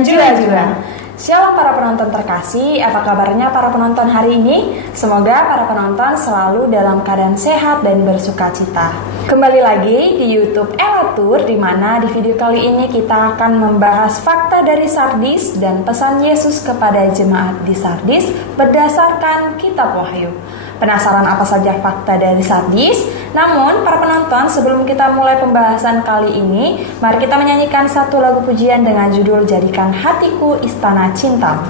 dan jua-jua. Shalom para penonton terkasih, apa kabarnya para penonton hari ini? Semoga para penonton selalu dalam keadaan sehat dan bersuka cita. Kembali lagi di YouTube Elatur, di mana di video kali ini kita akan membahas fakta dari Sardis dan pesan Yesus kepada jemaat di Sardis berdasarkan Kitab Wahyu. Penasaran apa saja fakta dari Sardis? Namun, para penonton, sebelum kita mulai pembahasan kali ini, mari kita menyanyikan satu lagu pujian dengan judul Jadikan Hatiku Istana Cintamu.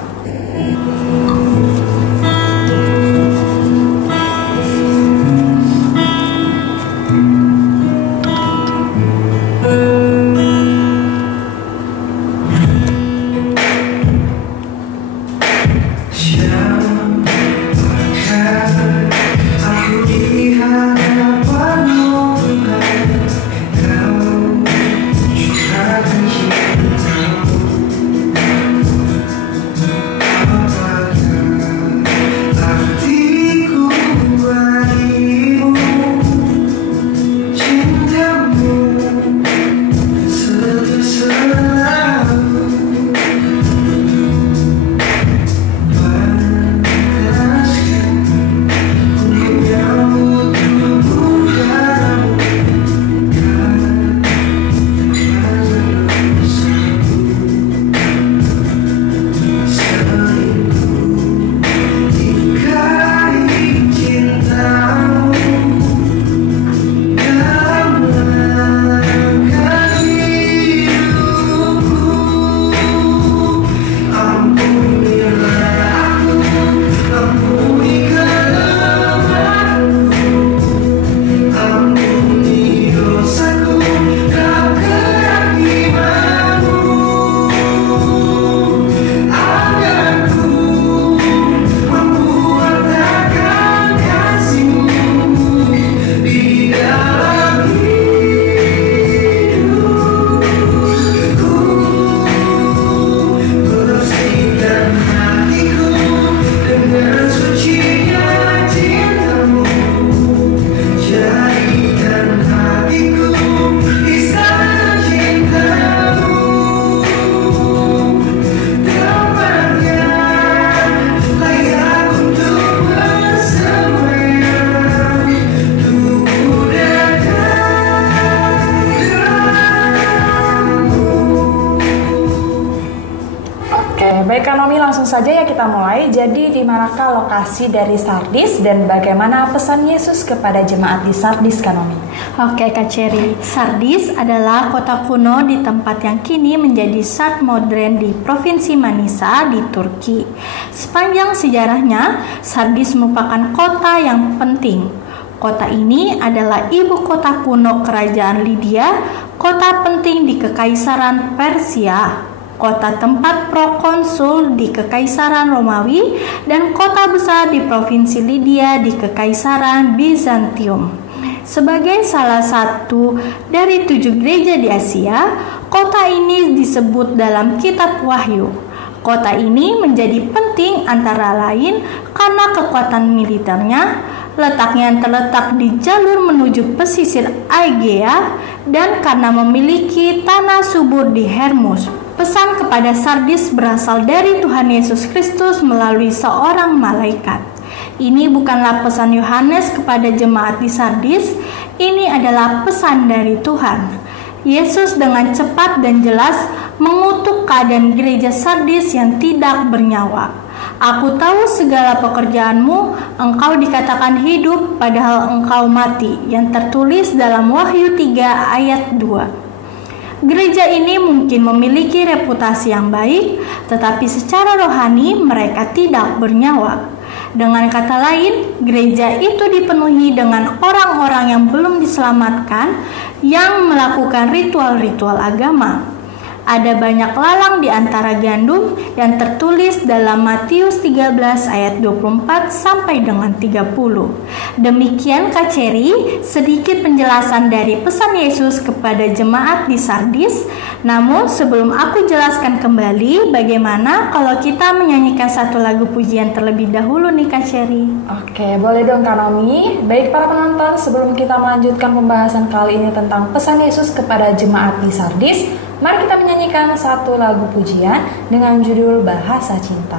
Baik Kak Nomi, langsung saja ya kita mulai. Jadi di manakah lokasi dari Sardis dan bagaimana pesan Yesus kepada jemaat di Sardis, Kak Nomi? Oke Kak Cherry, Sardis adalah kota kuno di tempat yang kini menjadi Sard modern di Provinsi Manisa di Turki. Sepanjang sejarahnya, Sardis merupakan kota yang penting. Kota ini adalah ibu kota kuno Kerajaan Lydia, kota penting di Kekaisaran Persia, kota tempat prokonsul di Kekaisaran Romawi, dan kota besar di Provinsi Lydia di Kekaisaran Bizantium. Sebagai salah satu dari 7 gereja di Asia, kota ini disebut dalam Kitab Wahyu. Kota ini menjadi penting antara lain karena kekuatan militernya, letaknya yang terletak di jalur menuju pesisir Aegea, dan karena memiliki tanah subur di Hermus. Pesan kepada Sardis berasal dari Tuhan Yesus Kristus melalui seorang malaikat. Ini bukanlah pesan Yohanes kepada jemaat di Sardis, ini adalah pesan dari Tuhan. Yesus dengan cepat dan jelas mengutuk keadaan gereja Sardis yang tidak bernyawa. Aku tahu segala pekerjaanmu, engkau dikatakan hidup padahal engkau mati, yang tertulis dalam Wahyu 3 ayat 2. Gereja ini mungkin memiliki reputasi yang baik, tetapi secara rohani mereka tidak bernyawa. Dengan kata lain, gereja itu dipenuhi dengan orang-orang yang belum diselamatkan, yang melakukan ritual-ritual agama. Ada banyak lalang di antara gandum yang tertulis dalam Matius 13 ayat 24 sampai dengan 30. Demikian Kak Cherry, sedikit penjelasan dari pesan Yesus kepada jemaat di Sardis. Namun sebelum aku jelaskan kembali, bagaimana kalau kita menyanyikan satu lagu pujian terlebih dahulu nih Kak Cherry? Oke, boleh dong Kak Nomi. Baik para penonton, sebelum kita melanjutkan pembahasan kali ini tentang pesan Yesus kepada jemaat di Sardis, Mari kita menyanyikan satu lagu pujian dengan judul Bahasa Cinta.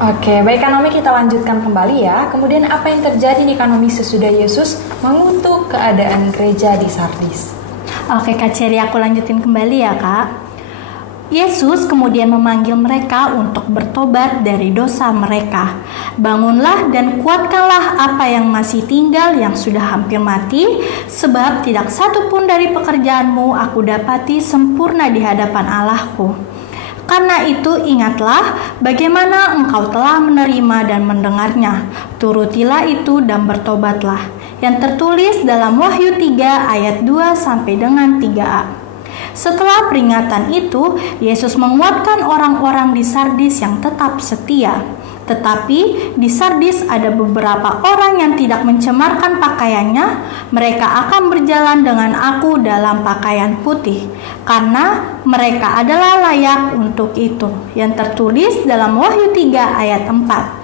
Oke, baik Kak Naomi, kita lanjutkan kembali ya. Kemudian apa yang terjadi di Kak Naomi sesudah Yesus mengutuk keadaan gereja di Sardis? Oke Kak Cherry, aku lanjutin kembali ya Kak. Yesus kemudian memanggil mereka untuk bertobat dari dosa mereka. Bangunlah dan kuatkanlah apa yang masih tinggal yang sudah hampir mati, sebab tidak satu pun dari pekerjaanmu aku dapati sempurna di hadapan Allahku. Karena itu ingatlah bagaimana engkau telah menerima dan mendengarnya. Turutilah itu dan bertobatlah. Yang tertulis dalam Wahyu 3 ayat 2 sampai dengan 3a. Setelah peringatan itu, Yesus menguatkan orang-orang di Sardis yang tetap setia. Tetapi di Sardis ada beberapa orang yang tidak mencemarkan pakaiannya. Mereka akan berjalan dengan aku dalam pakaian putih, karena mereka adalah layak untuk itu. Yang tertulis dalam Wahyu 3 ayat 4.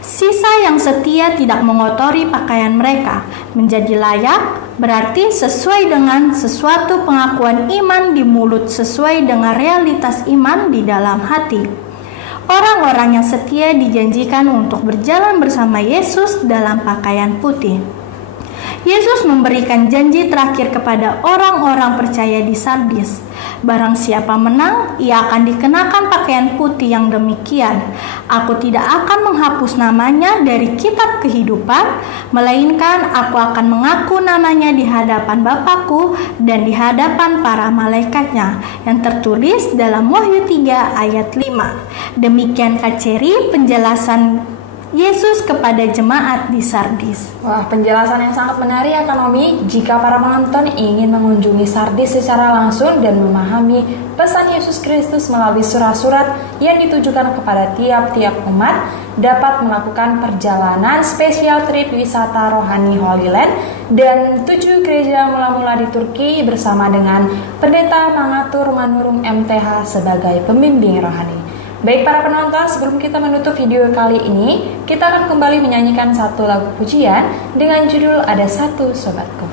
Sisa yang setia tidak mengotori pakaian mereka, menjadi layak, berarti sesuai dengan sesuatu pengakuan iman di mulut, sesuai dengan realitas iman di dalam hati. Orang-orang yang setia dijanjikan untuk berjalan bersama Yesus dalam pakaian putih. Yesus memberikan janji terakhir kepada orang-orang percaya di Sardis. Barang siapa menang, ia akan dikenakan pakaian putih yang demikian. Aku tidak akan menghapus namanya dari kitab kehidupan, melainkan aku akan mengaku namanya di hadapan Bapakku dan di hadapan para malaikatnya. Yang tertulis dalam Wahyu 3 ayat 5. Demikian Kak Cherry penjelasan Yesus kepada jemaat di Sardis. Wah, penjelasan yang sangat menarik ya Kak Naomi. Jika para penonton ingin mengunjungi Sardis secara langsung dan memahami pesan Yesus Kristus melalui surat-surat yang ditujukan kepada tiap-tiap umat, dapat melakukan perjalanan spesial trip wisata rohani Holy Land dan 7 gereja mula-mula di Turki bersama dengan Pendeta Mangatur Manurung MTH sebagai pembimbing rohani. Baik para penonton, sebelum kita menutup video kali ini, kita akan kembali menyanyikan satu lagu pujian dengan judul Ada Satu Sobatku.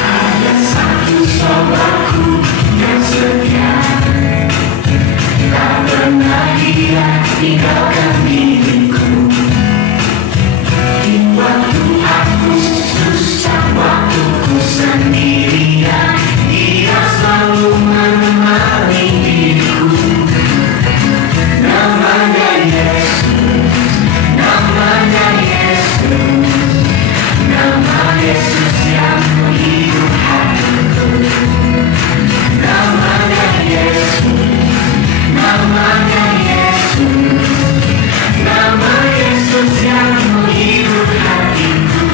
Ada satu sobatku yang setia, tak pernah dia tinggalkan diriku. Waktu aku susah, waktuku sendirian, dia selalu menemani diriku. Namanya Yesus, namanya Yesus, nama Yesus yang menghibur hatiku. Namanya Yesus, namanya Yesus, nama Yesus yang menghibur hatiku.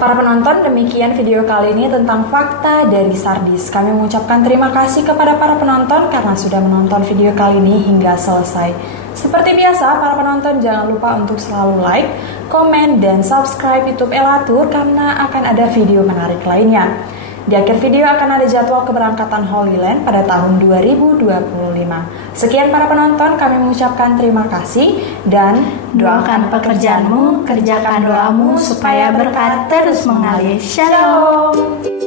Para penonton, demikian video kali ini tentang fakta dari Sardis. Kami mengucapkan terima kasih kepada para penonton karena sudah menonton video kali ini hingga selesai. Seperti biasa, para penonton jangan lupa untuk selalu like, komen, dan subscribe YouTube Elatur karena akan ada video menarik lainnya. Di akhir video akan ada jadwal keberangkatan Holy Land pada tahun 2025. Sekian para penonton, kami mengucapkan terima kasih dan Doakan pekerjaanmu, kerjakan doamu supaya berkat terus mengalir. Shalom.